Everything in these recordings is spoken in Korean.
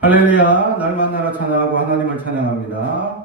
할렐루야, 날 만나라 찬양하고 하나님을 찬양합니다.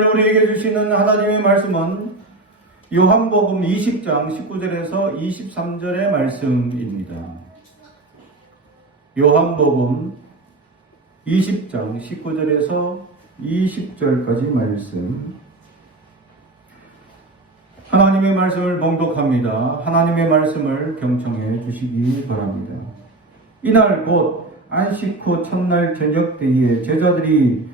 오늘 우리에게 주시는 하나님의 말씀은 요한복음 20장 19절에서 23절의 말씀입니다. 요한복음 20장 19절에서 20절까지 말씀. 하나님의 말씀을 봉독합니다. 하나님의 말씀을 경청해 주시기 바랍니다. 이날 곧 안식 후 첫날 저녁 때에 제자들이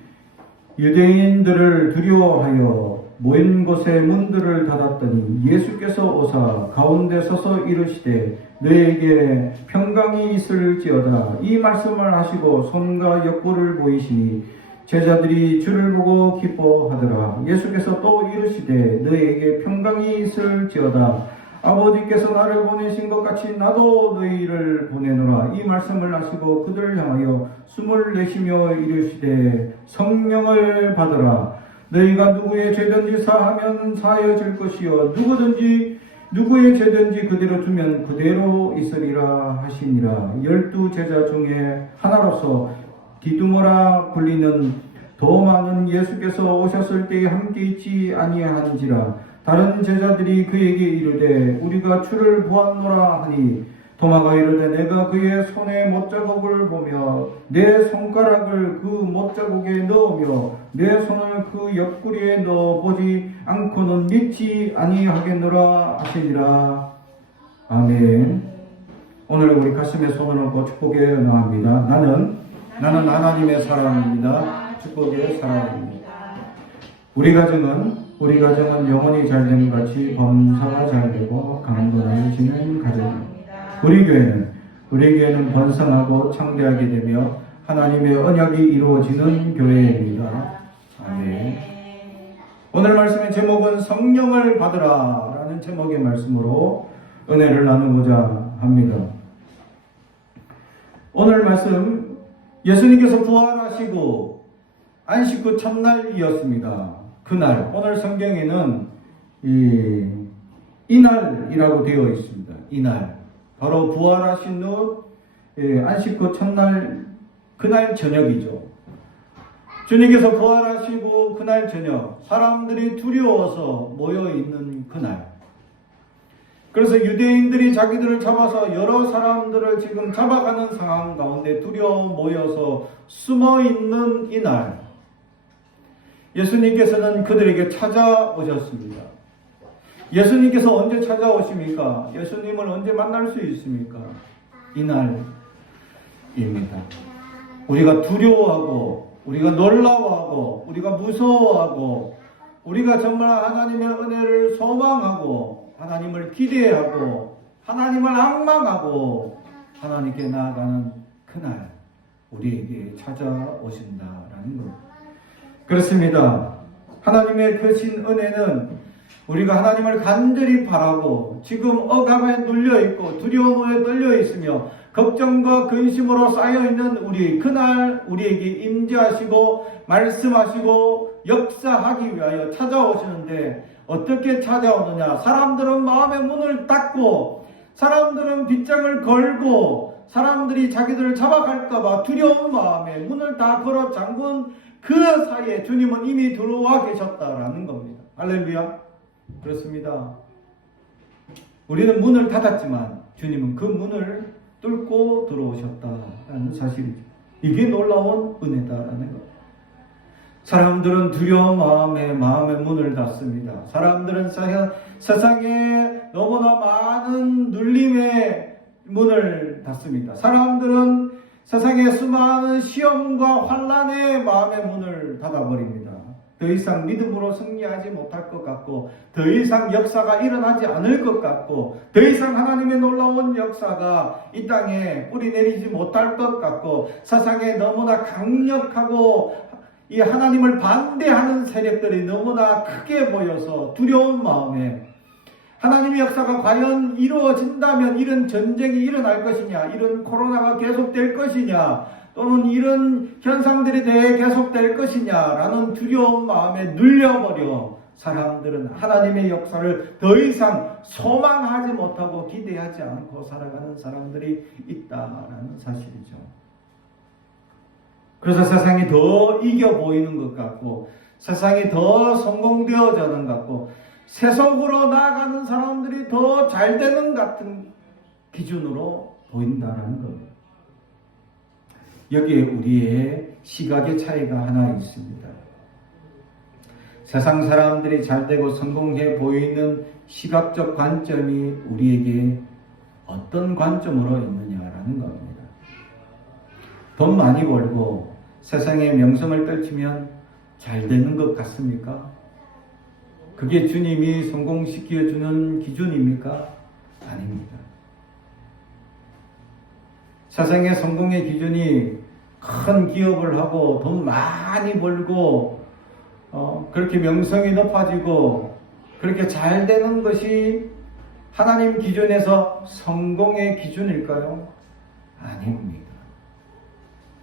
유대인들을 두려워하여 모인 곳에 문들을 닫았더니 예수께서 오사 가운데 서서 이르시되 너에게 평강이 있을지어다. 이 말씀을 하시고 손과 옆구를 보이시니 제자들이 주를 보고 기뻐하더라. 예수께서 또 이르시되 너에게 평강이 있을지어다. 아버지께서 나를 보내신 것 같이 나도 너희를 보내노라. 이 말씀을 하시고 그들을 향하여 숨을 내쉬며 이르시되 성령을 받으라. 너희가 누구의 죄든지 사하면 사하여질 것이요 누구의 죄든지 그대로 두면 그대로 있으리라 하시니라. 12 제자 중에 하나로서 디두모라 불리는 도마는 예수께서 오셨을 때에 함께 있지 아니한지라. 다른 제자들이 그에게 이르되 우리가 주를 보았노라 하니 도마가 이르되 내가 그의 손에 못자국을 보며 내 손가락을 그 못자국에 넣으며 내 손을 그 옆구리에 넣어 보지 않고는 믿지 아니하겠노라 하시니라. 아멘. 오늘 우리 가슴에 손을 얹고 축복의 언어합니다. 나는 하나님의 사람입니다. 축복의 사람입니다. 우리 가정은 영혼이 잘됨 같이 범사가 잘되고 강건해지는 가정입니다. 우리 교회는 번성하고 창대하게 되며 하나님의 언약이 이루어지는 교회입니다. 아멘. 오늘 말씀의 제목은 성령을 받으라 라는 제목의 말씀으로 은혜를 나누고자 합니다. 오늘 말씀 예수님께서 부활하시고 안식 후 첫날이었습니다. 그날, 오늘 성경에는 이날이라고 되어 있습니다. 이날. 바로 부활하신 후 안식 후 첫날, 그날 저녁이죠. 주님께서 부활하시고 그날 저녁, 사람들이 두려워서 모여있는 그날. 그래서 유대인들이 자기들을 잡아서 여러 사람들을 지금 잡아가는 상황 가운데 두려워 모여서 숨어있는 이날. 예수님께서는 그들에게 찾아오셨습니다. 예수님께서 언제 찾아오십니까? 예수님을 언제 만날 수 있습니까? 이날입니다. 우리가 두려워하고, 우리가 놀라워하고, 우리가 무서워하고, 우리가 정말 하나님의 은혜를 소망하고, 하나님을 기대하고, 하나님을 앙망하고, 하나님께 나아가는 그날, 우리에게 찾아오신다라는 것. 그렇습니다. 하나님의 크신 은혜는 우리가 하나님을 간절히 바라고 지금 억압에 눌려있고 두려움에 떨려있으며 걱정과 근심으로 쌓여있는 우리 그날 우리에게 임재하시고 말씀하시고 역사하기 위하여 찾아오시는데 어떻게 찾아오느냐. 사람들은 마음의 문을 닫고 사람들은 빗장을 걸고 사람들이 자기들을 잡아갈까봐 두려운 마음에 문을 다 걸어 잠근 그 사이에 주님은 이미 들어와 계셨다라는 겁니다. 할렐루야. 그렇습니다. 우리는 문을 닫았지만 주님은 그 문을 뚫고 들어오셨다라는 사실이죠. 이게 놀라운 은혜다라는 것. 사람들은 두려운 마음의 문을 닫습니다. 사람들은 세상에 너무나 많은 눌림의 문을 닫습니다. 사람들은 세상에 수많은 시험과 환난의 마음의 문을 닫아버립니다. 더 이상 믿음으로 승리하지 못할 것 같고 더 이상 역사가 일어나지 않을 것 같고 더 이상 하나님의 놀라운 역사가 이 땅에 뿌리내리지 못할 것 같고 세상에 너무나 강력하고 이 하나님을 반대하는 세력들이 너무나 크게 보여서 두려운 마음에 하나님의 역사가 과연 이루어진다면 이런 전쟁이 일어날 것이냐, 이런 코로나가 계속될 것이냐, 또는 이런 현상들에 대해 계속될 것이냐라는 두려운 마음에 눌려버려 사람들은 하나님의 역사를 더 이상 소망하지 못하고 기대하지 않고 살아가는 사람들이 있다라는 사실이죠. 그래서 세상이 더 이겨 보이는 것 같고 세상이 더 성공되어져는 것 같고 세속으로 나아가는 사람들이 더 잘 되는 같은 기준으로 보인다는 겁니다. 여기에 우리의 시각의 차이가 하나 있습니다. 세상 사람들이 잘 되고 성공해 보이는 시각적 관점이 우리에게 어떤 관점으로 있느냐라는 겁니다. 돈 많이 벌고 세상에 명성을 떨치면 잘 되는 것 같습니까? 그게 주님이 성공시켜주는 기준입니까? 아닙니다. 세상의 성공의 기준이 큰 기업을 하고 돈 많이 벌고 그렇게 명성이 높아지고 그렇게 잘 되는 것이 하나님 기준에서 성공의 기준일까요? 아닙니다.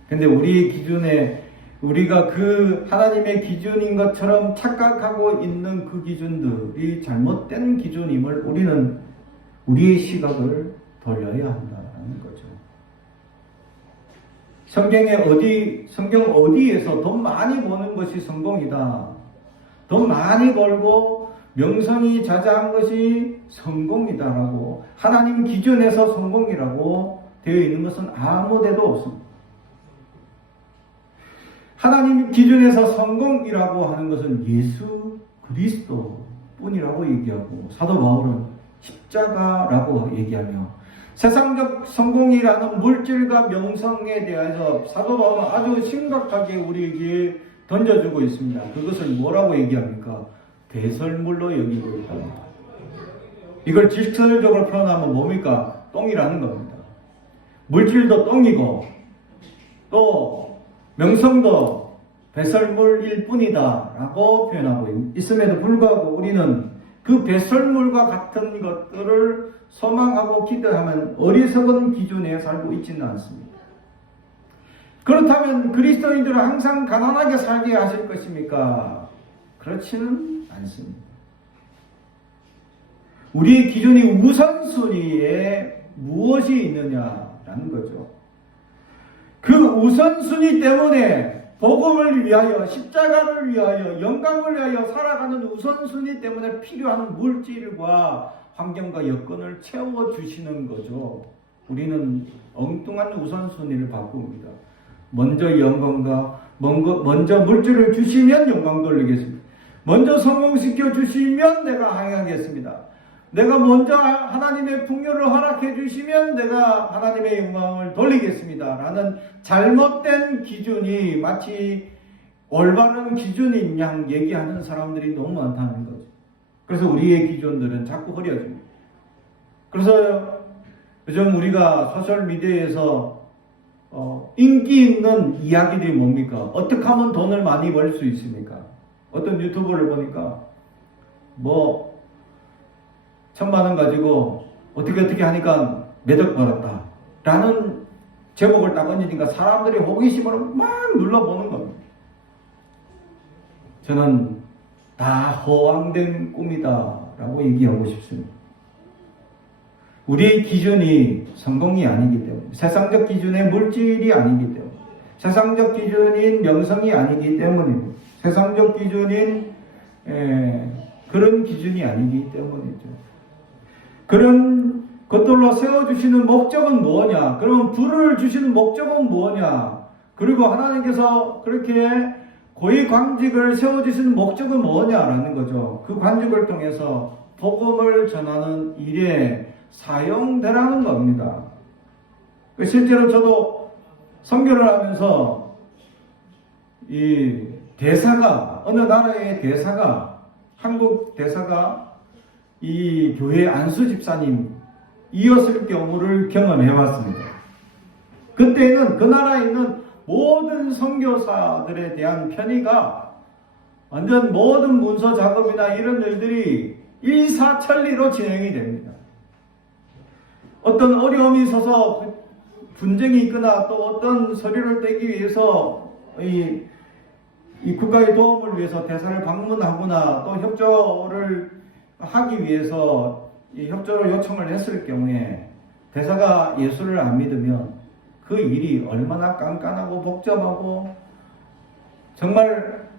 근데 우리의 기준에 우리가 그 하나님의 기준인 것처럼 착각하고 있는 그 기준들이 잘못된 기준임을 우리는 우리의 시각을 돌려야 한다는 거죠. 성경 어디에서 돈 많이 버는 것이 성공이다. 돈 많이 벌고 명성이 자자한 것이 성공이다라고 하나님 기준에서 성공이라고 되어 있는 것은 아무 데도 없습니다. 하나님 기준에서 성공이라고 하는 것은 예수 그리스도 뿐이라고 얘기하고 사도 바울은 십자가라고 얘기하며 세상적 성공이라는 물질과 명성에 대해서 사도 바울은 아주 심각하게 우리에게 던져주고 있습니다. 그것을 뭐라고 얘기합니까? 배설물로 여기고 있다. 이걸 직설적으로 표현하면 뭡니까? 똥이라는 겁니다. 물질도 똥이고 또 명성도 배설물일 뿐이다 라고 표현하고 있음에도 불구하고 우리는 그 배설물과 같은 것들을 소망하고 기대하면 어리석은 기준에 살고 있지는 않습니다. 그렇다면 그리스도인들은 항상 가난하게 살게 하실 것입니까? 그렇지는 않습니다. 우리의 기준이 우선순위에 무엇이 있느냐라는 거죠. 그 우선순위 때문에 복음을 위하여 십자가를 위하여 영광을 위하여 살아가는 우선순위 때문에 필요한 물질과 환경과 여건을 채워주시는 거죠. 우리는 엉뚱한 우선순위를 바꿉니다. 먼저 영광과 먼저 물질을 주시면 영광 돌리겠습니다. 먼저 성공시켜 주시면 내가 행하겠습니다. 내가 먼저 하나님의 풍요를 허락해 주시면 내가 하나님의 영광을 돌리겠습니다. 라는 잘못된 기준이 마치 올바른 기준인 양 얘기하는 사람들이 너무 많다는 거죠. 그래서 우리의 기준들은 자꾸 흐려집니다. 그래서 요즘 우리가 소셜미디어에서 인기 있는 이야기들이 뭡니까? 어떻게 하면 돈을 많이 벌 수 있습니까? 어떤 유튜브를 보니까 1,000,000원 가지고 어떻게 하니까 몇 억 벌었다 라는 제목을 딱 얹으니까 사람들이 호기심으로 막 눌러보는 겁니다. 저는 다 허황된 꿈이다 라고 얘기하고 싶습니다. 우리의 기준이 성공이 아니기 때문에, 세상적 기준의 물질이 아니기 때문에, 세상적 기준인 명성이 아니기 때문입니다. 세상적 기준인 그런 기준이 아니기 때문이죠. 그런 것들로 세워주시는 목적은 뭐냐? 그러면 부를 주시는 목적은 뭐냐? 그리고 하나님께서 그렇게 고위 관직을 세워주시는 목적은 뭐냐라는 거죠. 그 관직을 통해서 복음을 전하는 일에 사용되라는 겁니다. 실제로 저도 선교를 하면서 이 대사가, 어느 나라의 대사가, 한국 대사가 이 교회 안수 집사님이었을 경우를 경험해 봤습니다. 그때는 그 나라에 있는 모든 선교사들에 대한 편의가 완전 모든 문서 작업이나 이런 일들이 일사천리로 진행이 됩니다. 어떤 어려움이 있어서 분쟁이 있거나 또 어떤 서류를 떼기 위해서 이 국가의 도움을 위해서 대사를 방문하거나 또 협조를 하기 위해서 이 협조를 요청을 했을 경우에 대사가 예수를 안 믿으면 그 일이 얼마나 깐깐하고 복잡하고 정말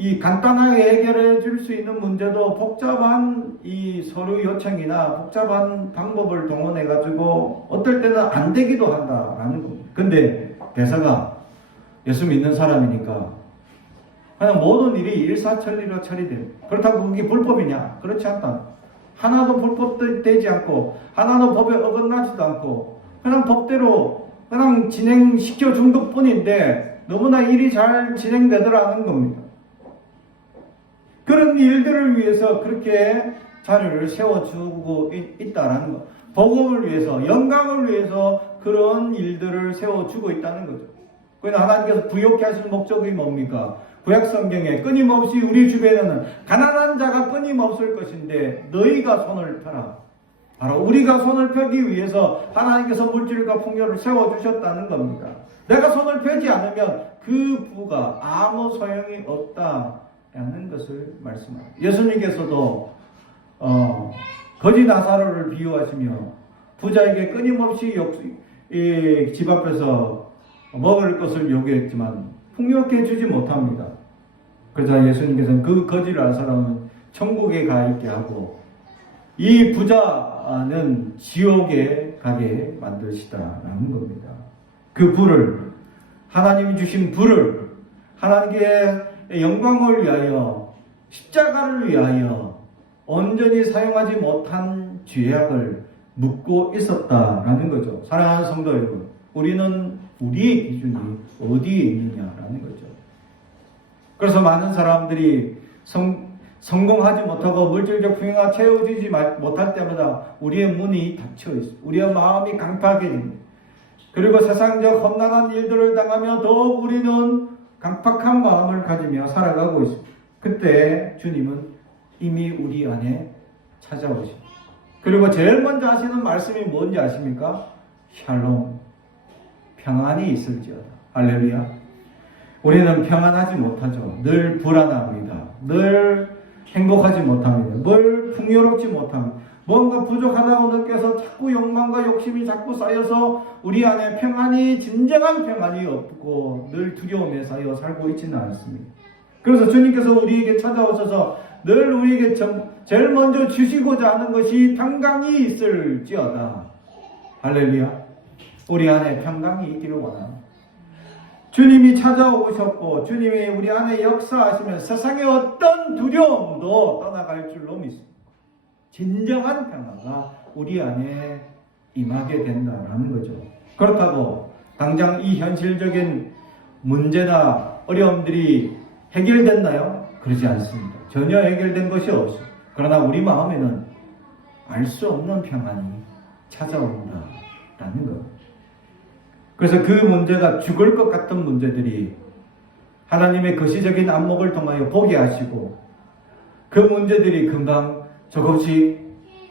이 간단하게 해결해 줄 수 있는 문제도 복잡한 이 서류 요청이나 복잡한 방법을 동원해 가지고 어떨 때는 안 되기도 한다라는 겁니다. 근데 대사가 예수 믿는 사람이니까 그냥 모든 일이 일사천리로 처리됩니다. 그렇다고 그게 불법이냐? 그렇지 않다. 하나도 불법되지 않고 하나도 법에 어긋나지도 않고 그냥 법대로 그냥 진행시켜 준 것뿐인데 너무나 일이 잘 진행되더라는 겁니다. 그런 일들을 위해서 그렇게 자료를 세워주고 있다라는 것. 복음을 위해서, 영광을 위해서 그런 일들을 세워주고 있다는 거죠. 그러나 하나님께서 부욕케 하시는 목적이 뭡니까? 구약 성경에 끊임없이 우리 주변에는 가난한 자가 끊임없을 것인데 너희가 손을 펴라. 바로 우리가 손을 펴기 위해서 하나님께서 물질과 풍요를 세워주셨다는 겁니다. 내가 손을 펴지 않으면 그 부가 아무 소용이 없다라는 것을 말씀합니다. 예수님께서도 거지 나사로를 비유하시며 부자에게 끊임없이 집 앞에서 먹을 것을 요구했지만 풍요롭게 주지 못합니다. 그러자 예수님께서는 그 거지 나사로는 천국에 가 있게 하고 이 부자는 지옥에 가게 만드시다라는 겁니다. 그 부를 하나님이 주신 부를 하나님께 영광을 위하여 십자가를 위하여 온전히 사용하지 못한 죄악을 묻고 있었다라는 거죠. 사랑하는 성도 여러분, 우리는 우리의 기준이 어디에 있느냐라는 거죠. 그래서 많은 사람들이 성공하지 못하고 물질적 풍요가 채워지지 못할 때마다 우리의 문이 닫혀 있습니다. 우리의 마음이 강팍하게 됩니다. 그리고 세상적 험난한 일들을 당하며 더욱 우리는 강팍한 마음을 가지며 살아가고 있습니다. 그때 주님은 이미 우리 안에 찾아오십니다. 그리고 제일 먼저 하시는 말씀이 뭔지 아십니까? 샬롬, 평안이 있을지어다. 할렐루야. 우리는 평안하지 못하죠. 늘 불안합니다. 늘 행복하지 못합니다. 늘 풍요롭지 못합니다. 뭔가 부족하다고 느껴서 자꾸 욕망과 욕심이 자꾸 쌓여서 우리 안에 평안이, 진정한 평안이 없고 늘 두려움에 쌓여 살고 있지는 않습니다. 그래서 주님께서 우리에게 찾아오셔서 늘 우리에게 제일 먼저 주시고자 하는 것이 평강이 있을지어다. 할렐루야. 우리 안에 평강이 있기를 원합니다. 주님이 찾아오셨고 주님이 우리 안에 역사하시면 세상의 어떤 두려움도 떠나갈 줄로 믿습니다. 진정한 평화가 우리 안에 임하게 된다는 거죠. 그렇다고 당장 이 현실적인 문제나 어려움들이 해결됐나요? 그러지 않습니다. 전혀 해결된 것이 없습니다. 그러나 우리 마음에는 알 수 없는 평안이 찾아온다라는 것. 그래서 그 문제가 죽을 것 같은 문제들이 하나님의 거시적인 안목을 통하여 보게 하시고 그 문제들이 금방 조금씩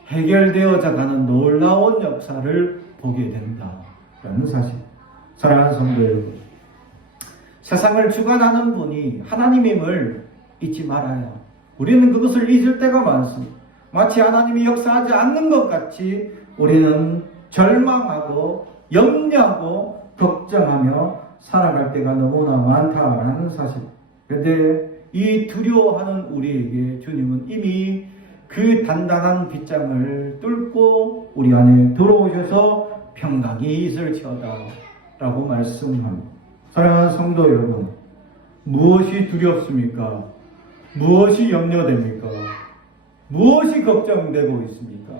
해결되어져 가는 놀라운 역사를 보게 된다라는 사실. 사랑하는 성도 여러분, 세상을 주관하는 분이 하나님임을 잊지 말아요. 우리는 그것을 잊을 때가 많습니다. 마치 하나님이 역사하지 않는 것 같이 우리는 절망하고 염려하고 걱정하며 살아갈 때가 너무나 많다라는 사실. 그런데 이 두려워하는 우리에게 주님은 이미 그 단단한 빗장을 뚫고 우리 안에 들어오셔서 평강이 있을지어다 라고 말씀합니다. 사랑하는 성도 여러분, 무엇이 두렵습니까? 무엇이 염려됩니까? 무엇이 걱정되고 있습니까?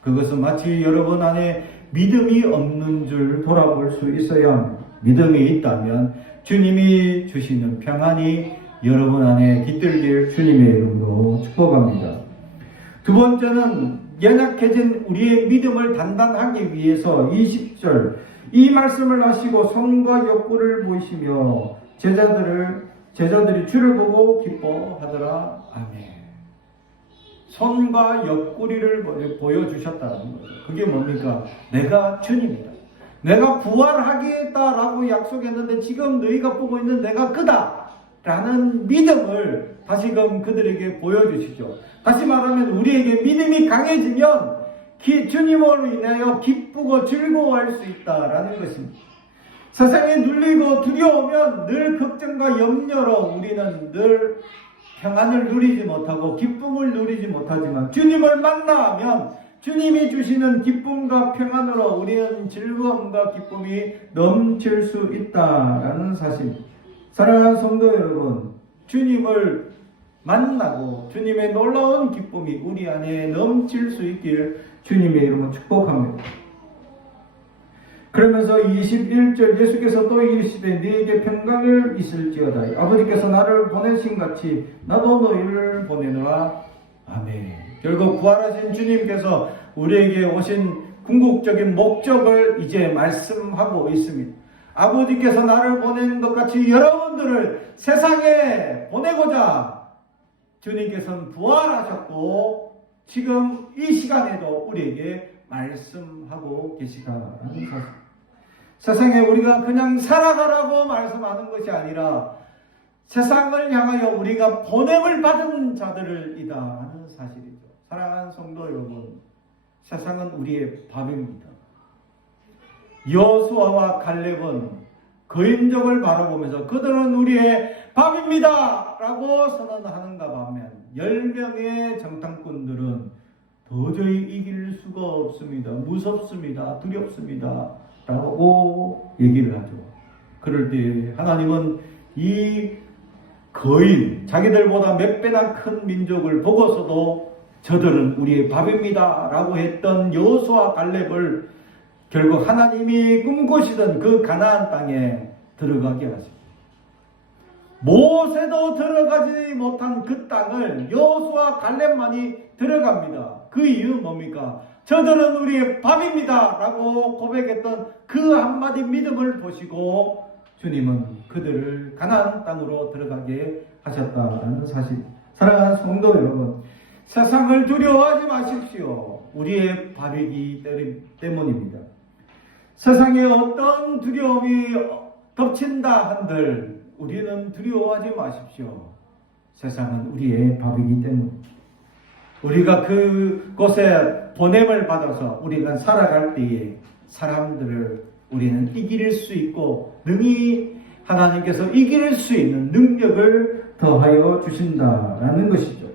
그것은 마치 여러분 안에 믿음이 없는 줄 돌아볼 수 있어야 합니다. 믿음이 있다면 주님이 주시는 평안이 여러분 안에 깃들길 주님의 이름으로 축복합니다. 두 번째는 연약해진 우리의 믿음을 단단하기 위해서 20절 이 말씀을 하시고 손과 욕구를 보이시며 제자들이 주를 보고 기뻐하더라. 아멘. 손과 옆구리를 보여주셨다는 거죠. 그게 뭡니까? 내가 주님이다. 내가 부활하겠다라고 약속했는데 지금 너희가 보고 있는 내가 그다. 라는 믿음을 다시금 그들에게 보여주시죠. 다시 말하면 우리에게 믿음이 강해지면 주님으로 인하여 기쁘고 즐거워할 수 있다라는 것입니다. 세상에 눌리고 두려우면 늘 걱정과 염려로 우리는 늘 평안을 누리지 못하고 기쁨을 누리지 못하지만 주님을 만나면 주님이 주시는 기쁨과 평안으로 우리는 즐거움과 기쁨이 넘칠 수 있다라는 사실. 사랑하는 성도 여러분, 주님을 만나고 주님의 놀라운 기쁨이 우리 안에 넘칠 수 있길 주님의 이름으로 축복합니다. 그러면서 21절 예수께서 또 이르시되 너에게 평강을 있을지어다. 아버지께서 나를 보내신 같이 나도 너희를 보내노라. 아멘. 결국 부활하신 주님께서 우리에게 오신 궁극적인 목적을 이제 말씀하고 있습니다. 아버지께서 나를 보내는 것 같이 여러분들을 세상에 보내고자 주님께서는 부활하셨고 지금 이 시간에도 우리에게 말씀하고 계시다는 사실. 세상에 우리가 그냥 살아가라고 말씀하는 것이 아니라 세상을 향하여 우리가 보냄을 받은 자들이다 하는 사실이죠. 사랑하는 성도 여러분, 세상은 우리의 밥입니다. 여호수아와 갈렙은 거인족을 바라보면서 그들은 우리의 밥입니다 라고 선언하는가 반면 10명의 정탐꾼들은 도저히 이길 수가 없습니다. 무섭습니다. 두렵습니다. 라고 얘기를 하죠. 그럴 때 하나님은 이 거인, 자기들보다 몇 배나 큰 민족을 보고서도 저들은 우리의 밥입니다 라고 했던 여호수아 갈렙을 결국 하나님이 꿈꾸시던 그 가나안 땅에 들어가게 하십니다. 모세도 들어가지 못한 그 땅을 여호수아 갈렙만이 들어갑니다. 그 이유는 뭡니까? 저들은 우리의 밥입니다 라고 고백했던 그 한마디 믿음을 보시고 주님은 그들을 가나안 땅으로 들어가게 하셨다는 사실. 사랑하는 성도 여러분, 세상을 두려워하지 마십시오. 우리의 밥이기 때문입니다. 세상에 어떤 두려움이 덮친다 한들 우리는 두려워하지 마십시오. 세상은 우리의 밥이기 때문입니다. 우리가 그곳에 보냄을 받아서 우리가 살아갈 때에 사람들을 우리는 이길 수 있고 능히 하나님께서 이길 수 있는 능력을 더하여 주신다라는 것이죠.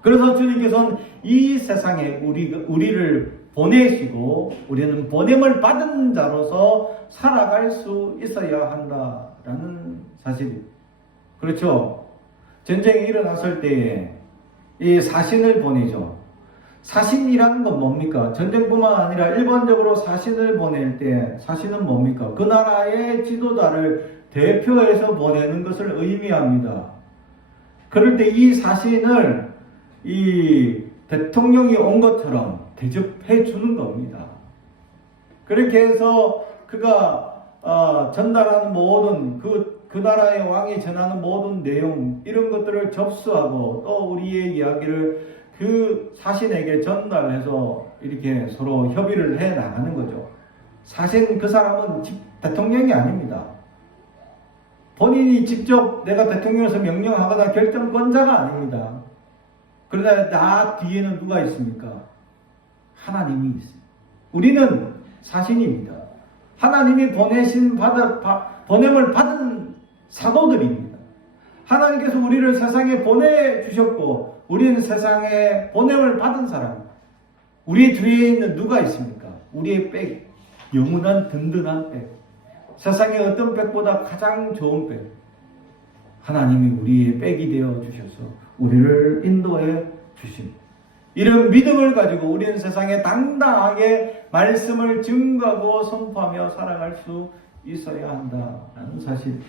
그래서 주님께서는 이 세상에 우리를 보내시고 우리는 보냄을 받은 자로서 살아갈 수 있어야 한다라는 사실입니다. 그렇죠? 전쟁이 일어났을 때에 이 사신을 보내죠. 사신이라는 건 뭡니까? 전쟁뿐만 아니라 일반적으로 사신을 보낼 때 사신은 뭡니까? 그 나라의 지도자를 대표해서 보내는 것을 의미합니다. 그럴 때 이 사신을 이 대통령이 온 것처럼 대접해 주는 겁니다. 그렇게 해서 그가 전달하는 모든 그 나라의 왕이 전하는 모든 내용 이런 것들을 접수하고 또 우리의 이야기를 그 사신에게 전달해서 이렇게 서로 협의를 해 나가는 거죠. 사신 그 사람은 대통령이 아닙니다. 본인이 직접 내가 대통령에서 명령하거나 결정권자가 아닙니다. 그러나 나 뒤에는 누가 있습니까? 하나님이 있습니다. 우리는 사신입니다. 하나님이 보냄을 받은 사도들입니다. 하나님께서 우리를 세상에 보내주셨고 우리는 세상에 보냄을 받은 사람. 우리 뒤에 있는 누가 있습니까? 우리의 백, 영원한 든든한 백. 세상의 어떤 백보다 가장 좋은 백. 하나님이 우리의 백이 되어 주셔서 우리를 인도해 주십니다. 이런 믿음을 가지고 우리는 세상에 당당하게 말씀을 증거하고 선포하며 살아갈 수 있어야 한다는 사실.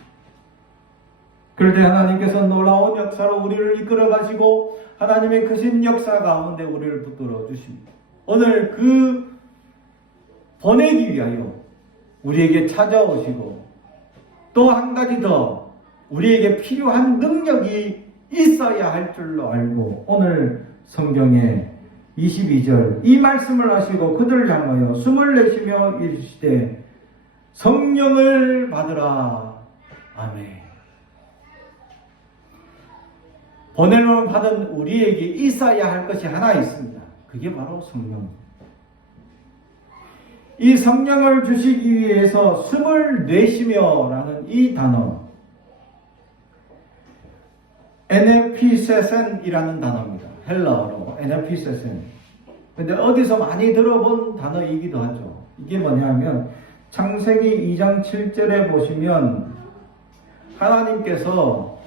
그럴 때 하나님께서 놀라운 역사로 우리를 이끌어 가시고 하나님의 크신 역사 가운데 우리를 붙들어 주십니다. 오늘 그 보내기 위하여 우리에게 찾아오시고 또 한 가지 더 우리에게 필요한 능력이 있어야 할 줄로 알고 오늘 성경에 22절 이 말씀을 하시고 그들을 향하여 숨을 내쉬며 이르시되 성령을 받으라. 아멘. 보냄을 받은 우리에게 있어야 할 것이 하나 있습니다. 그게 바로 성령. 이 성령을 주시기 위해서 숨을 내쉬며 라는 이 단어, 에네피세센이라는 단어입니다. 헬라어로 에네피세센. 근데 어디서 많이 들어본 단어이기도 하죠. 이게 뭐냐면 창세기 2장 7절에 보시면 하나님께서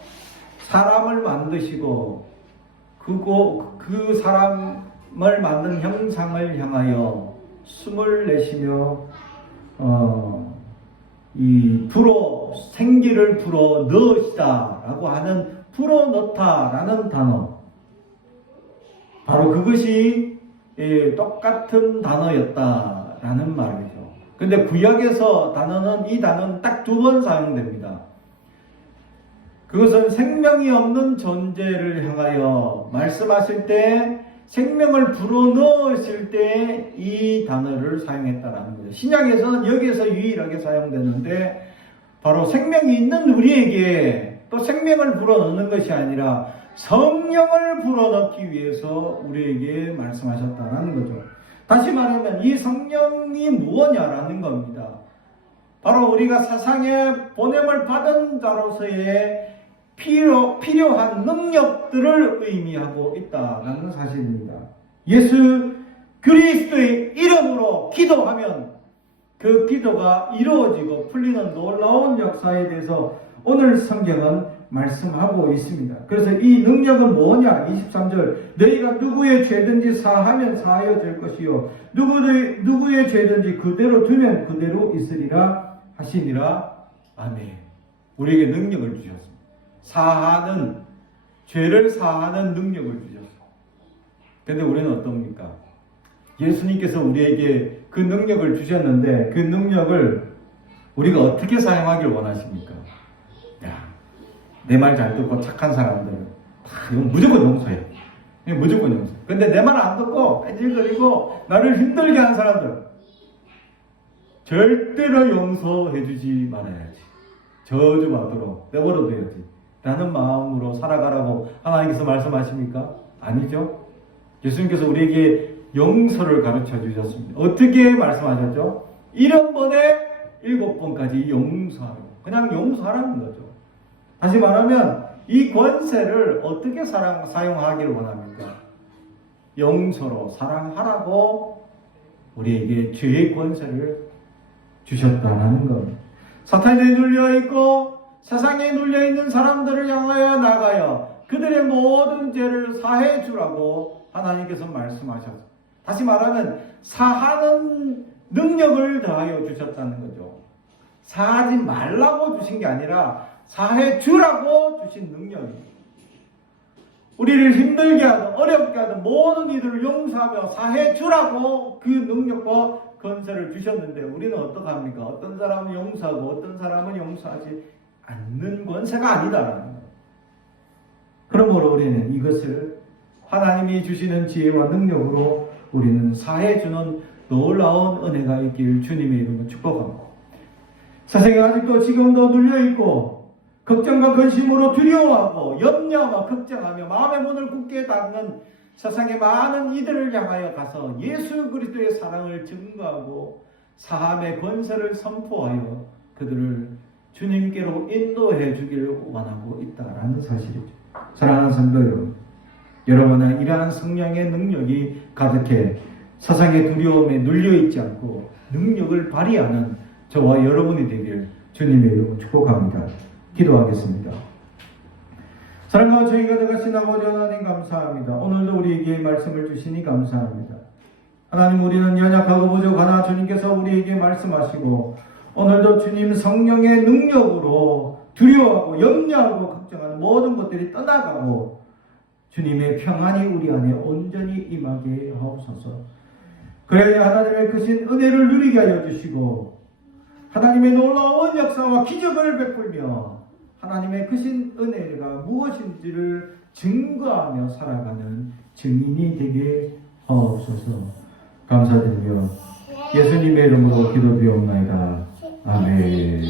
사람을 만드시고 그 사람을 만든 형상을 향하여 숨을 내쉬며 이 불어 생기를 불어 넣으시다라고 하는 불어 넣다라는 단어, 바로 그것이 똑같은 단어였다라는 말이죠. 근데 구약에서 이 단어는 딱 2번 사용됩니다. 그것은 생명이 없는 존재를 향하여 말씀하실 때, 생명을 불어넣으실 때 이 단어를 사용했다라는 거죠. 신약에서는 여기에서 유일하게 사용되는데, 바로 생명이 있는 우리에게 또 생명을 불어넣는 것이 아니라 성령을 불어넣기 위해서 우리에게 말씀하셨다는 거죠. 다시 말하면 이 성령이 무엇냐라는 겁니다. 바로 우리가 세상에 보냄을 받은 자로서의 필요한 능력들을 의미하고 있다는 사실입니다. 예수 그리스도의 이름으로 기도하면 그 기도가 이루어지고 풀리는 놀라운 역사에 대해서 오늘 성경은 말씀하고 있습니다. 그래서 이 능력은 뭐냐? 23절, 너희가 누구의 죄든지 사하면 사하여질 것이요 누구의 죄든지 그대로 두면 그대로 있으리라 하시니라. 아멘. 우리에게 능력을 주셨습니다. 죄를 사하는 능력을 주셨습니다. 근데 우리는 어떻습니까? 예수님께서 우리에게 그 능력을 주셨는데 그 능력을 우리가 어떻게 사용하길 원하십니까? 내 말 잘 듣고 착한 사람들 이건 무조건 용서해. 무조건 용서. 근데 내 말 안 듣고 애질거리고 나를 힘들게 하는 사람들 절대로 용서해주지 말아야지. 저주받도록 내버려둬야지 라는 마음으로 살아가라고 하나님께서 말씀하십니까? 아니죠. 예수님께서 우리에게 용서를 가르쳐 주셨습니다. 어떻게 말씀하셨죠? 70번에 7번까지 용서하라고. 그냥 용서하라는 거죠. 다시 말하면 이 권세를 어떻게 사용하기를 원합니까? 용서로 사랑하라고 우리에게 죄의 권세를 주셨다는 겁니다. 사탄에 눌려있고 세상에 눌려있는 사람들을 향하여 나가여 그들의 모든 죄를 사해 주라고 하나님께서 말씀하셨습니다. 다시 말하면 사하는 능력을 더하여 주셨다는 거죠. 사하지 말라고 주신 게 아니라 사해 주라고 주신 능력입니다. 우리를 힘들게 하든 어렵게 하든 모든 이들을 용서하며 사해 주라고 그 능력과 권세를 주셨는데 우리는 어떡합니까? 어떤 사람은 용서하고 어떤 사람은 용서하지 않는 권세가 아니다라는 거예요. 그러므로 우리는 이것을 하나님이 주시는 지혜와 능력으로 우리는 사해주는 놀라운 은혜가 있길 주님의 이름으로 축복합니다. 세상에 아직도 지금도 눌려있고 걱정과 근심으로 두려워하고 염려하며 걱정하며 마음의 문을 굳게 닫는 세상의 많은 이들을 향하여 가서 예수 그리스도의 사랑을 증거하고 사함의 권세를 선포하여 그들을 주님께로 인도해 주기를 원하고 있다라는 사실이죠. 사랑하는 성도 여러분, 여러분은 이러한 성령의 능력이 가득해 세상의 두려움에 눌려있지 않고 능력을 발휘하는 저와 여러분이 되길 주님의 이름으로 축복합니다. 기도하겠습니다. 사랑과 저희가 되가신 아버지 하나님 감사합니다. 오늘도 우리에게 말씀을 주시니 감사합니다. 하나님, 우리는 연약하고 부족하나 주님께서 우리에게 말씀하시고 오늘도 주님 성령의 능력으로 두려워하고 염려하고 걱정하는 모든 것들이 떠나가고 주님의 평안이 우리 안에 온전히 임하게 하옵소서. 그래야 하나님의 크신 은혜를 누리게 하여 주시고 하나님의 놀라운 역사와 기적을 베풀며 하나님의 크신 은혜가 무엇인지를 증거하며 살아가는 증인이 되게 하옵소서. 감사드리며 예수님의 이름으로 기도드리옵나이다. 아멘.